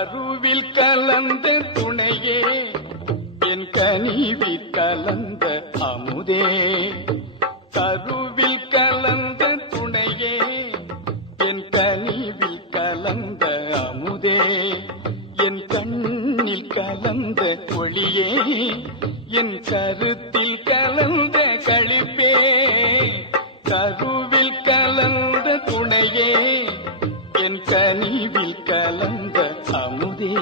கருவில் கலந்த துணையே என் கனிவில் கலந்த அமுதே. கருவில் கலந்த துணையே என் கனிவில் கலந்த அமுதே. என் கண்ணில் கலந்த ஒளியே என் கருத்தில் கலந்த களிப்பே. கருவில் கலந்த துணையே என் கனிவில் கலந்த அமுதே.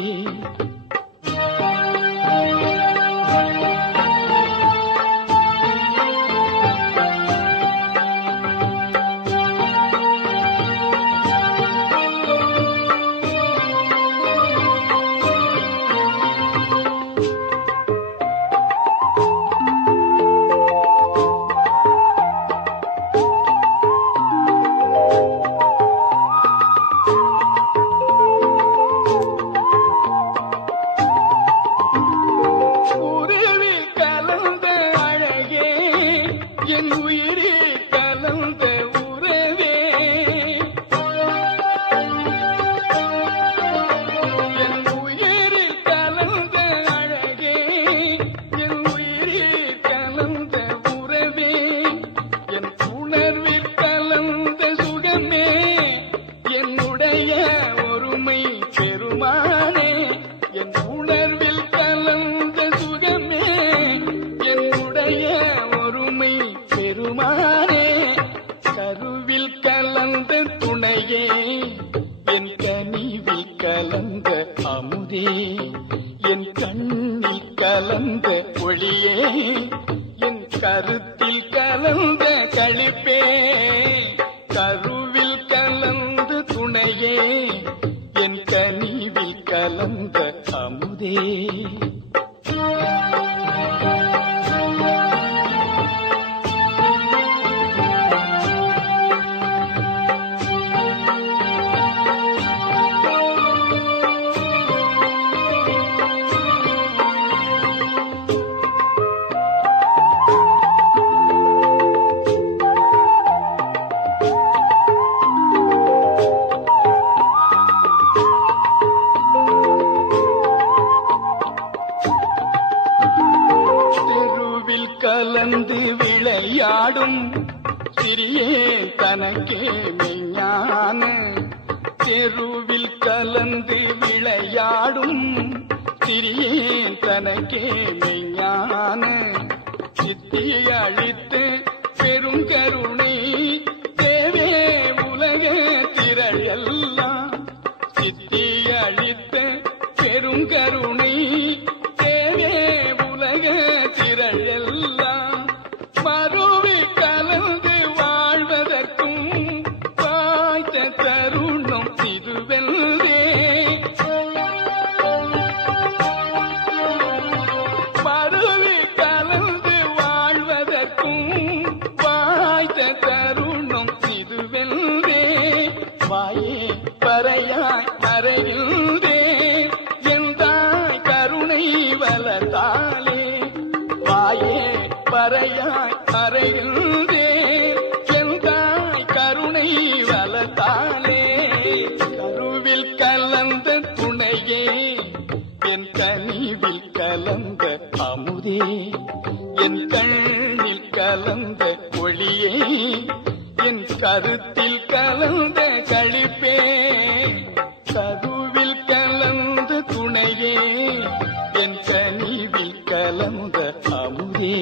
என் உயிரில் கலந்த உறவே. என் உயிரில் கலந்த அழகே என் உயிரில் கலந்த உறவே. என் உணர்வில் கலந்த சுகமே என்னுடைய ஒருமை பெருமானே. என் உணர்வில் கலந்த சுகமே என்னுடைய ஒருமை பெருமானே. கருவில் கலந்த துணையே என் கனிவில் கலந்த அமுதே. என் கண்ணில் கலந்த ஒளியே என் கருத்தில் கலந்த களிப்பே. கருவில் கலந்த துணையே என் கனிவில் கலந்த அமுதே. கலந்து விளையாடும் சிறியே தனக்கே மெய்ஞான. தெருவில் கலந்து விளையாடும் சிறியே தனக்கே மெய்ஞான. சித்தியை அழித்து பெருங்கருணை தேவே உலக திரளெல்லாம். சித்தியை அழித்து பெருங்கருணை தேவே உலக திரளெல்லாம். மறுவி கலந்து வாழ்வதற்கும் வாய்த்த தருணம் இதுவெல்லே. மறுவி கலந்து வாழ்வதற்கும் வாய்த்த தருணம் இதுவெல்லே. வாயே பறையாய் மறைகின்றே எந்தாய் கருணை வளர்த்தாலே. வாயே பறையாய் மறைகின்றே எந்தாய் கருணை வளர்த்தாலே. கருவில் கலந்த துணையே என் கனிவில் கலந்த அமுதே. என் கண்ணில் கலந்த ஒளியே என் கருத்தில் கலந்த களிப்பே. கருவில் கலந்த துணையே என் கனிவில் கலந்த அமுதே.